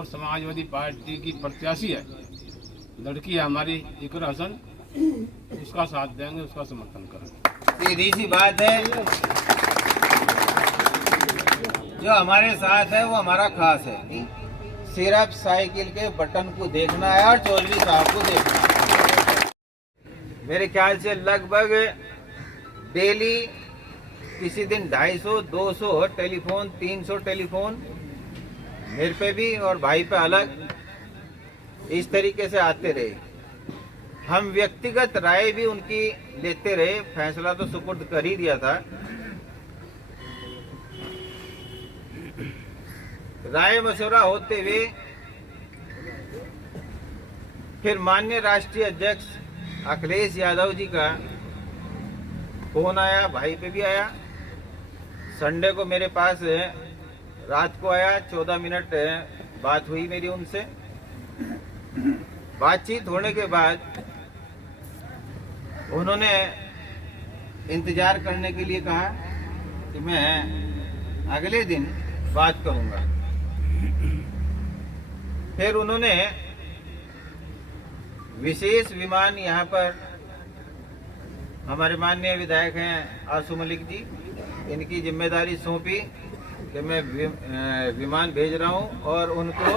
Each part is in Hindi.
और समाजवादी पार्टी की प्रत्याशी है, लड़की है हमारी इकरा हसन, उसका साथ देंगे, उसका समर्थन करेंगे। सीधी सी बात है, जो हमारे साथ है वो हमारा खास है। सिर्फ साइकिल के बटन को देखना है और चौधरी साहब को देखना है। मेरे ख्याल से लगभग डेली किसी दिन 250, 200 टेलीफोन, 300 टेलीफोन मेरे पे भी और भाई पे अलग इस तरीके से आते रहे। हम व्यक्तिगत राय भी उनकी लेते रहे, फैसला तो सुपुर्द कर ही दिया था। राय मशवरा होते हुए फिर माननीय राष्ट्रीय अध्यक्ष अखिलेश यादव जी का फोन आया, भाई पे भी आया। संडे को मेरे पास रात को आया, 14 मिनट बात हुई मेरी उनसे। बातचीत होने के बाद उन्होंने इंतजार करने के लिए कहा कि मैं अगले दिन बात करूंगा। फिर उन्होंने विशेष विमान यहाँ पर हमारे माननीय विधायक हैं आसू मलिक जी, इनकी जिम्मेदारी सौंपी कि मैं विमान भेज रहा हूँ और उनको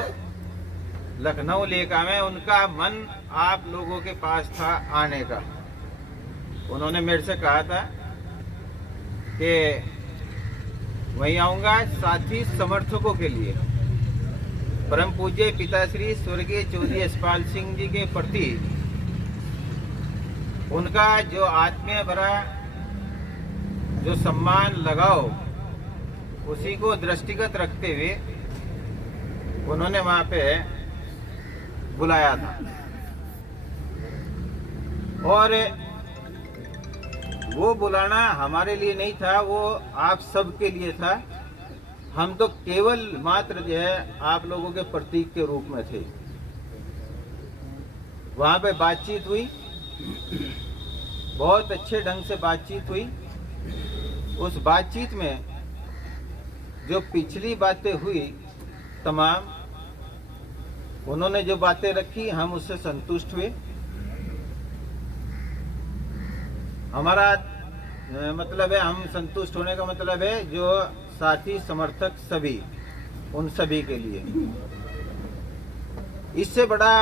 लखनऊ लेकर आए। उनका मन आप लोगों के पास था आने का। उन्होंने मेरे से कहा था कि वहीं आऊँगा साथी समर्थकों के लिए। परम पूज्य पिताश्री स्वर्गीय चौधरी यशपाल सिंह जी के प्रति उनका जो आत्मीय भरा जो सम्मान लगाओ, उसी को दृष्टिगत रखते हुए उन्होंने वहां पे बुलाया था। और वो बुलाना हमारे लिए नहीं था, वो आप सबके लिए था। हम तो केवल मात्र जो है आप लोगों के प्रतीक के रूप में थे। वहां पे बातचीत हुई, बहुत अच्छे ढंग से बातचीत हुई। उस बातचीत में जो पिछली बातें हुई तमाम, उन्होंने जो बातें रखी हम उससे संतुष्ट हुए। हमारा मतलब है, हम संतुष्ट होने का मतलब है जो साथी समर्थक सभी, उन सभी के लिए। इससे बड़ा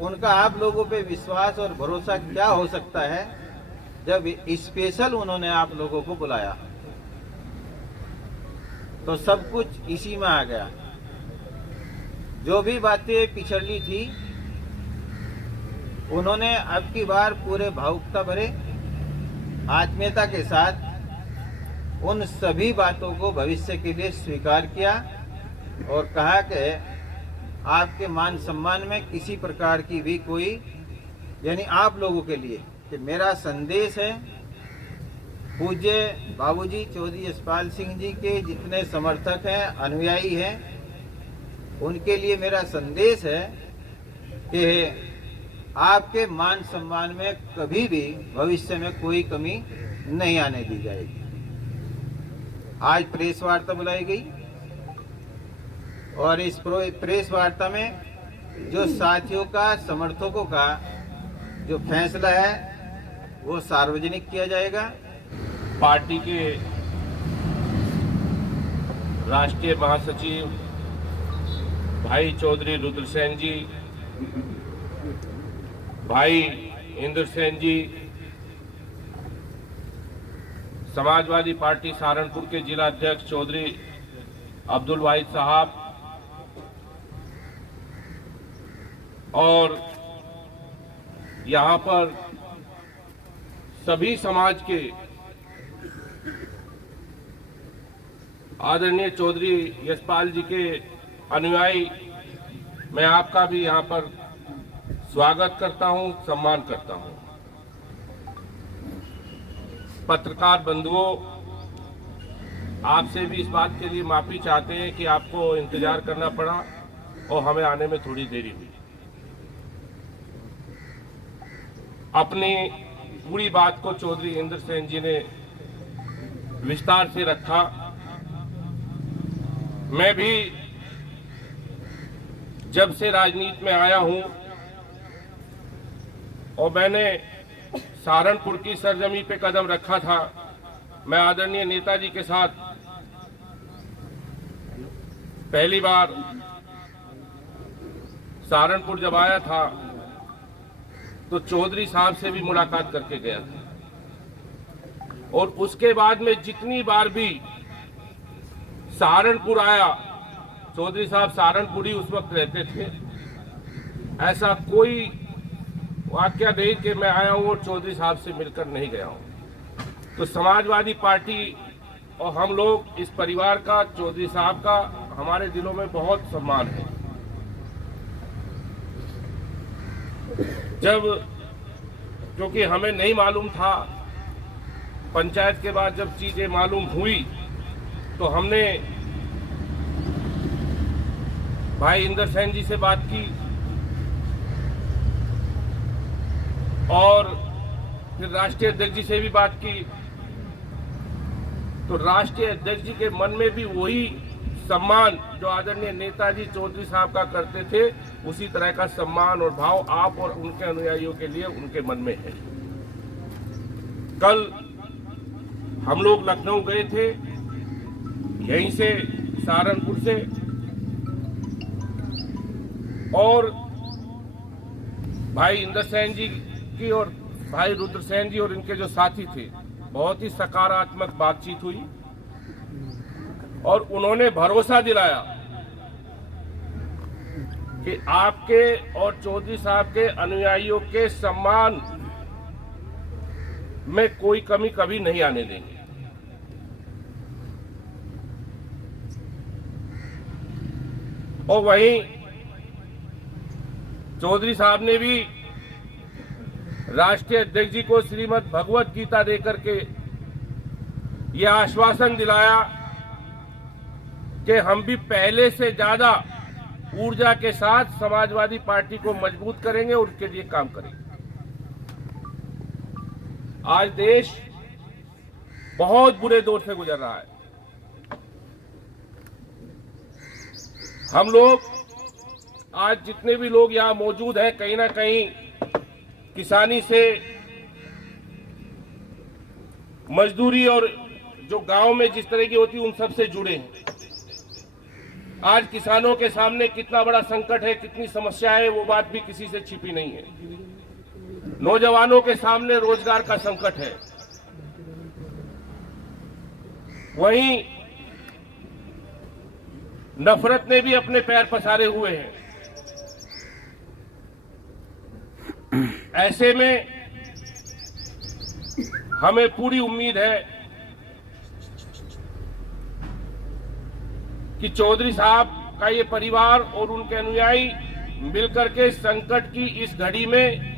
उनका आप लोगों पे विश्वास और भरोसा क्या हो सकता है जब स्पेशल उन्होंने आप लोगों को बुलाया। तो सब कुछ इसी में आ गया। जो भी बातें पिछड़ी थी उन्होंने अब की बार पूरे भावुकता भरे आत्मीयता के साथ उन सभी बातों को भविष्य के लिए स्वीकार किया और कहा कि आपके मान सम्मान में किसी प्रकार की भी कोई, यानी आप लोगों के लिए कि मेरा संदेश है, पूज्य बाबूजी चौधरी यशपाल सिंह जी के जितने समर्थक हैं, अनुयायी हैं, उनके लिए मेरा संदेश है कि आपके मान सम्मान में कभी भी भविष्य में कोई कमी नहीं आने दी जाएगी। आज प्रेस वार्ता बुलाई गई और इस प्रेस वार्ता में जो साथियों का, समर्थकों का जो फैसला है वो सार्वजनिक किया जाएगा। पार्टी के राष्ट्रीय महासचिव भाई चौधरी रुद्रसेन जी, भाई इंद्र सेन जी, समाजवादी पार्टी सहारनपुर के जिला अध्यक्ष चौधरी अब्दुल वाहिद साहब और यहाँ पर सभी समाज के आदरणीय चौधरी यशपाल जी के अनुयायी, मैं आपका भी यहाँ पर स्वागत करता हूँ, सम्मान करता हूँ। पत्रकार बंधुओं, आपसे भी इस बात के लिए माफी चाहते हैं कि आपको इंतजार करना पड़ा और हमें आने में थोड़ी देरी हुई। अपनी पूरी बात को चौधरी इंद्र सेन जी ने विस्तार से रखा। मैं भी जब से राजनीति में आया हूं और मैंने सहारनपुर की सरजमी पे कदम रखा था, मैं आदरणीय नेताजी के साथ पहली बार सहारनपुर जब आया था तो चौधरी साहब से भी मुलाकात करके गया था, और उसके बाद में जितनी बार भी सहारनपुर आया, चौधरी साहब सहारनपुर ही उस वक्त रहते थे, ऐसा कोई वाकया नहीं कि मैं आया हूं और चौधरी साहब से मिलकर नहीं गया हूं। तो समाजवादी पार्टी और हम लोग इस परिवार का, चौधरी साहब का हमारे दिलों में बहुत सम्मान है। जब क्योंकि हमें नहीं मालूम था, पंचायत के बाद जब चीजें मालूम हुई तो हमने भाई इंदर सेन जी से बात की और फिर राष्ट्रीय अध्यक्ष जी से भी बात की। तो राष्ट्रीय अध्यक्ष जी के मन में भी वही सम्मान जो आदरणीय नेताजी चौधरी साहब का करते थे, उसी तरह का सम्मान और भाव आप और उनके अनुयायियों के लिए उनके मन में है। कल हम लोग लखनऊ गए थे, यहीं से सहारनपुर से, और भाई इंदर सेन जी की और भाई रुद्र सेन जी और इनके जो साथी थे, बहुत ही सकारात्मक बातचीत हुई और उन्होंने भरोसा दिलाया कि आपके और चौधरी साहब के अनुयायियों के सम्मान में कोई कमी कभी नहीं आने देंगे। और वहीं चौधरी साहब ने भी राष्ट्रीय अध्यक्ष जी को श्रीमद् भगवत गीता देकर के यह आश्वासन दिलाया कि हम भी पहले से ज्यादा ऊर्जा के साथ समाजवादी पार्टी को मजबूत करेंगे और उसके लिए काम करेंगे। आज देश बहुत बुरे दौर से गुजर रहा है। हम लोग आज जितने भी लोग यहां मौजूद हैं, कहीं ना कहीं किसानी से, मजदूरी और जो गांव में जिस तरह की होती है उन सब से जुड़े हैं। आज किसानों के सामने कितना बड़ा संकट है, कितनी समस्या है, वो बात भी किसी से छिपी नहीं है। नौजवानों के सामने रोजगार का संकट है। वहीं नफरत ने भी अपने पैर पसारे हुए हैं। ऐसे में हमें पूरी उम्मीद है कि चौधरी साहब का ये परिवार और उनके अनुयायी मिलकर के संकट की इस घड़ी में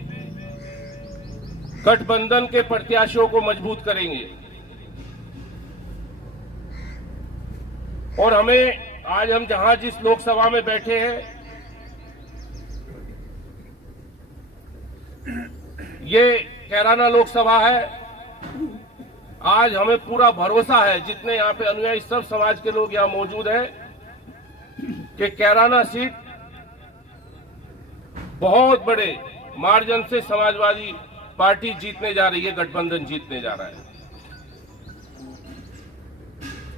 गठबंधन के प्रत्याशियों को मजबूत करेंगे। और हमें आज हम जहां जिस लोकसभा में बैठे हैं, ये कैराना लोकसभा है। आज हमें पूरा भरोसा है, जितने यहाँ पे अनुयायी सब समाज के लोग यहाँ मौजूद हैं, कि कैराना सीट बहुत बड़े मार्जिन से समाजवादी पार्टी जीतने जा रही है, गठबंधन जीतने जा रहा है।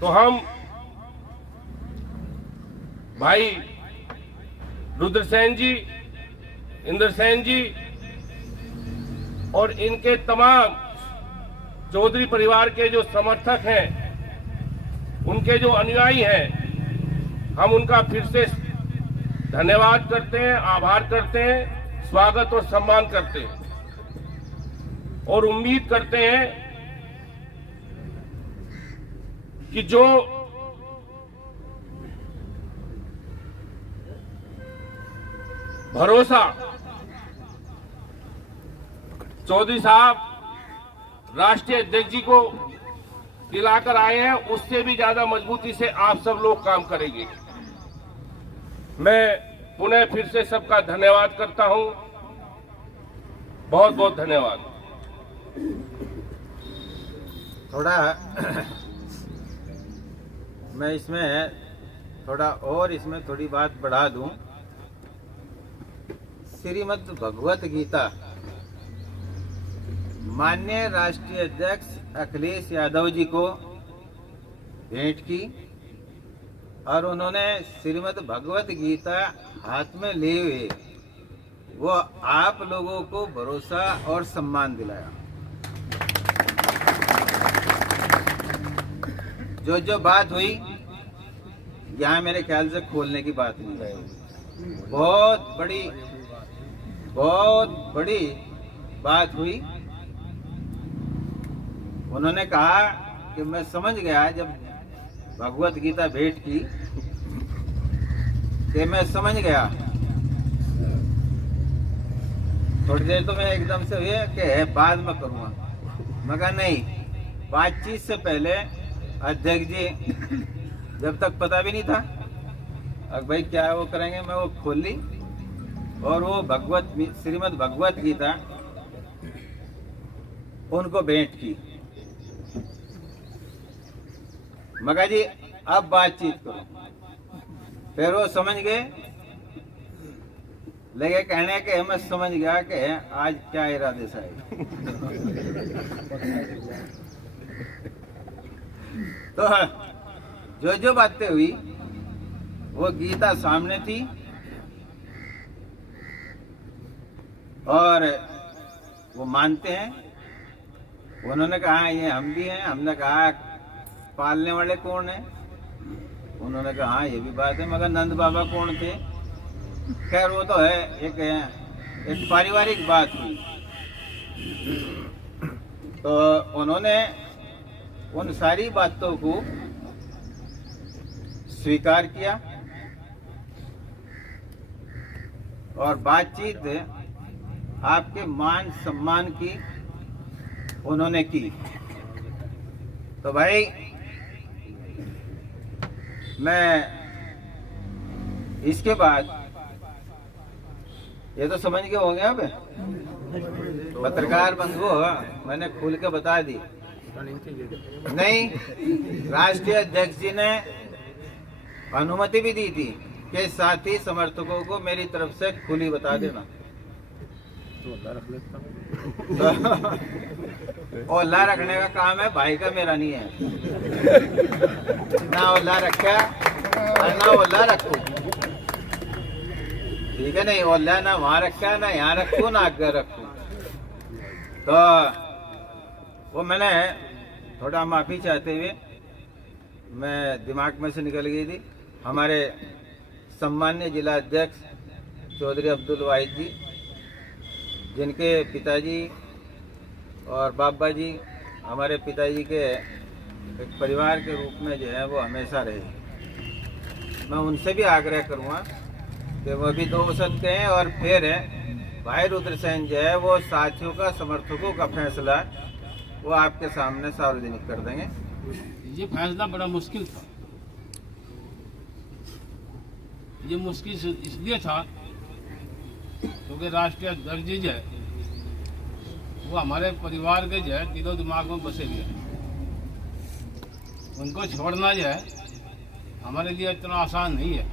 तो हम भाई रुद्र सेन जी, इंदर सेन जी और इनके तमाम चौधरी परिवार के जो समर्थक हैं, उनके जो अनुयायी हैं, हम उनका फिर से धन्यवाद करते हैं, आभार करते हैं, स्वागत और सम्मान करते हैं और उम्मीद करते हैं कि जो भरोसा चौधरी साहब राष्ट्रीय अध्यक्ष जी को दिलाकर आए हैं, उससे भी ज्यादा मजबूती से आप सब लोग काम करेंगे। मैं पुनः फिर से सबका धन्यवाद करता हूं। बहुत बहुत धन्यवाद। थोड़ा मैं इसमें थोड़ा और इसमें थोड़ी बात बढ़ा दूं श्रीमद् भगवत गीता माननीय राष्ट्रीय अध्यक्ष अखिलेश यादव जी को भेंट की और उन्होंने श्रीमद् भगवत गीता हाथ में लिए हुए वो आप लोगों को भरोसा और सम्मान दिलाया। जो बात हुई यहाँ मेरे ख्याल से खोलने की बात नहीं है। बहुत बड़ी बात हुई। उन्होंने कहा कि मैं समझ गया जब भगवत गीता भेंट की कि मैं समझ गया। थोड़ी देर तो मैं एकदम से हुए कि बाद में करूँगा, मगर नहीं, बातचीत से पहले अध्यक्ष जी जब तक पता भी नहीं था अब भाई क्या वो करेंगे, मैं वो खोल ली और वो श्रीमद् भगवत गीता उनको भेंट की। मगर जी अब बातचीत करो। फिर वो समझ गए, लगे कहने के मैं समझ गया कि आज क्या इरादे से आए। तो जो बातें हुई वो गीता सामने थी और वो मानते हैं। उन्होंने कहा ये हम भी हैं। हमने कहा पालने वाले कौन है? उन्होंने कहा हाँ ये भी बात है, मगर नंद बाबा कौन थे? खैर वो तो है, एक पारिवारिक बात हुई। तो उन्होंने उन सारी बातों को स्वीकार किया और बातचीत आपके मान सम्मान की उन्होंने की। तो भाई मैं इसके बाद ये तो समझ के हो गया। पत्रकार बंधु मैंने खुल के बता दी। नहीं, राष्ट्रीय अध्यक्ष जी ने अनुमति भी दी थी कि साथी समर्थकों को मेरी तरफ से खुली बता देना। ओला रखने का काम है भाई का, मेरा नहीं है। ना ओला रखा और ना ओला रखो, ठीक है? नहीं ओला ना वहां रखा, ना यहाँ रखो, ना आगे रखो। तो वो मैंने थोड़ा माफी चाहते हुए, मैं दिमाग में से निकल गई थी। हमारे सम्मान्य जिला अध्यक्ष चौधरी अब्दुल वाहिद जी, जिनके पिताजी और बाबा जी हमारे पिताजी के एक परिवार के रूप में जो है वो हमेशा रहे। मैं उनसे भी आग्रह करूँगा कि वो भी 2 वसंत के हैं और फिर भाई रुद्रसेन जो है वो साथियों का, समर्थकों का फैसला वो आपके सामने सार्वजनिक कर देंगे। ये फैसला बड़ा मुश्किल था। ये मुश्किल इसलिए था क्योंकि राष्ट्रीय अध्यक्ष जी जो है वो हमारे परिवार के जो है दिलो दिमाग में बसे हुए हैं। उनको छोड़ना जो है हमारे लिए इतना आसान नहीं है।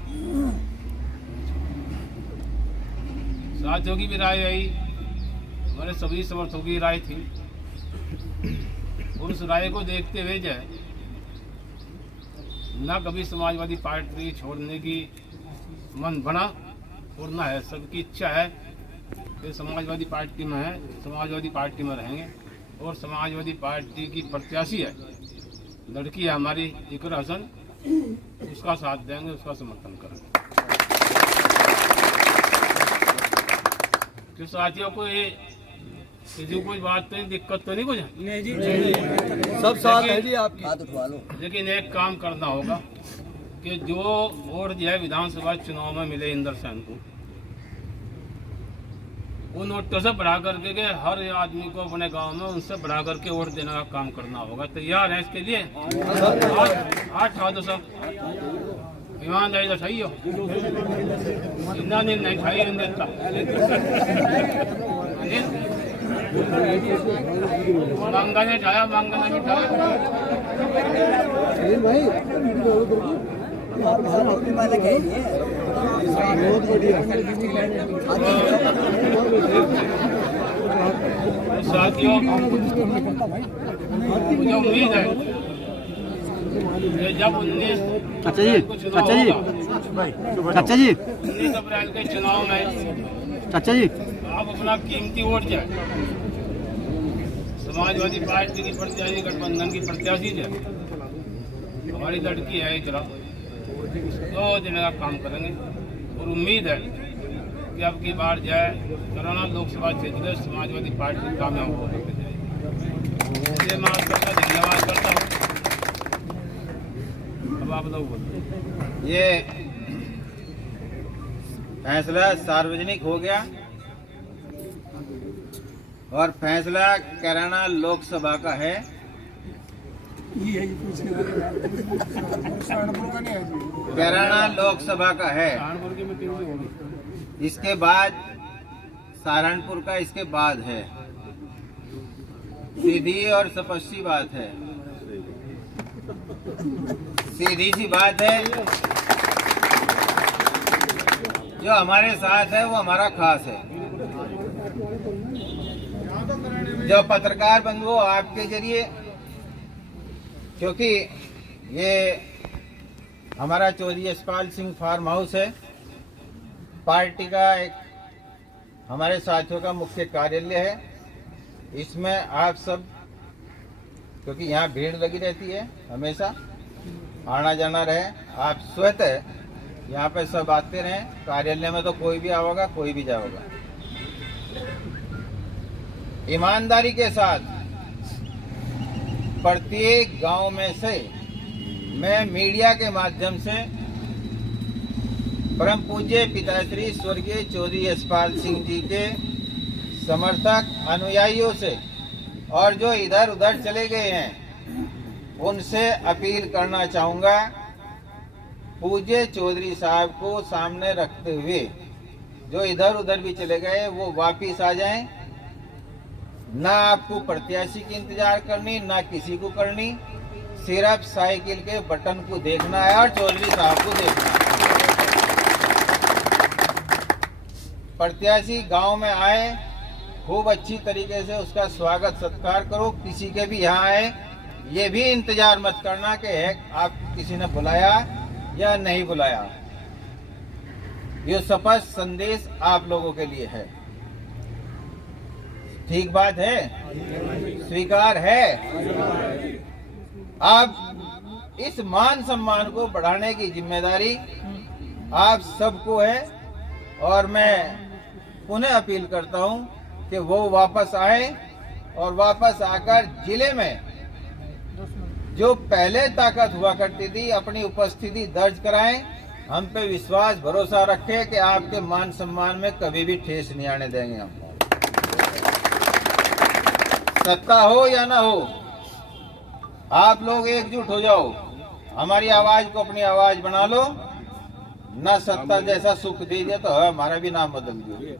साथियों की भी राय आई, हमारे सभी समर्थकों की राय थी। और उस राय को देखते हुए जो है ना कभी समाजवादी पार्टी छोड़ने की मन बना और ना है, सबकी इच्छा है कि समाजवादी पार्टी में है, समाजवादी पार्टी में रहेंगे। और समाजवादी पार्टी की प्रत्याशी है, लड़की है हमारी इकरा हसन, उसका साथ देंगे, उसका समर्थन करेंगे। तो साथियों को ये किसी कोई बात तो नहीं, दिक्कत तो नहीं कुछ? नहीं जी, सब साथ है जी आपकी। हाथ उठवा लो। लेकिन एक काम करना होगा कि जो वोट जो है विधानसभा चुनाव में मिले इंदर सेन को, उन वोटों से बढ़ा करके के हर आदमी को अपने गांव में उनसे बढ़ा करके वोट देने का काम करना होगा। तैयार है इसके लिए? हाथ उठा दो सब, ईमानदारी तो सही हो, इतना दिन नहीं खाई देता। मांगा ने उठाया, मांगा ने उठाया। भाई साथियों, मुझे उम्मीद है कि जब 19 अप्रैल को चुनाव होगा, 19 अप्रैल के चुनाव में आप अपना कीमती वोट जाए समाजवादी पार्टी की प्रत्याशी, गठबंधन की प्रत्याशी जो हमारी लड़की है इकरा, 2 दिन का काम करेंगे और उम्मीद है कि अब की बार जाए करोना लोकसभा क्षेत्र में समाजवादी पार्टी कामयाब हो जाएगी। मैं आपका धन्यवाद करता हूँ। अब आप लोग बोलो। ये फैसला सार्वजनिक हो गया और फैसला कैराना लोकसभा का है। कैराना लोकसभा का है, इसके बाद सहारनपुर का इसके बाद है। सीधी और स्पष्ट बात है, सीधी सी बात है। जो हमारे साथ है वो हमारा खास है। जो पत्रकार बंधुओं आपके जरिए, क्योंकि ये हमारा चौधरी यशपाल सिंह फार्म हाउस है, पार्टी का एक हमारे साथियों का मुख्य कार्यालय है। इसमें आप सब, क्योंकि यहाँ भीड़ लगी रहती है, हमेशा आना जाना रहे, आप स्वतः यहाँ पे सब आते रहें। कार्यालय में तो कोई भी आवेगा, कोई भी जाएगा। ईमानदारी के साथ प्रत्येक गांव में से मैं मीडिया के माध्यम से परम पूज्य पिताश्री स्वर्गीय चौधरी यशपाल सिंह जी के समर्थक अनुयायियों से और जो इधर उधर चले गए हैं उनसे अपील करना चाहूँगा, पूज्य चौधरी साहब को सामने रखते हुए जो इधर उधर भी चले गए वो वापिस आ जाएं। ना आपको प्रत्याशी की इंतजार करनी, ना किसी को करनी, सिर्फ साइकिल के बटन को देखना है और चौधरी साहब को देखना है। प्रत्याशी गांव में आए, खूब अच्छी तरीके से उसका स्वागत सत्कार करो। किसी के भी यहाँ आए, ये भी इंतजार मत करना कि आप किसी ने बुलाया या नहीं बुलाया। ये स्पष्ट संदेश आप लोगों के लिए है। ठीक बात है, स्वीकार है। अब इस मान सम्मान को बढ़ाने की जिम्मेदारी आप सबको है और मैं पुनः अपील करता हूं कि वो वापस आए और वापस आकर जिले में जो पहले ताकत हुआ करती थी अपनी उपस्थिति दर्ज कराएं। हम पे विश्वास भरोसा रखें कि आपके मान सम्मान में कभी भी ठेस नहीं आने देंगे हम। सत्ता हो या ना हो, आप लोग एकजुट हो जाओ, हमारी आवाज को अपनी आवाज बना लो। ना सत्ता जैसा सुख दीजिए तो हमारा भी नाम बदल दीजिए।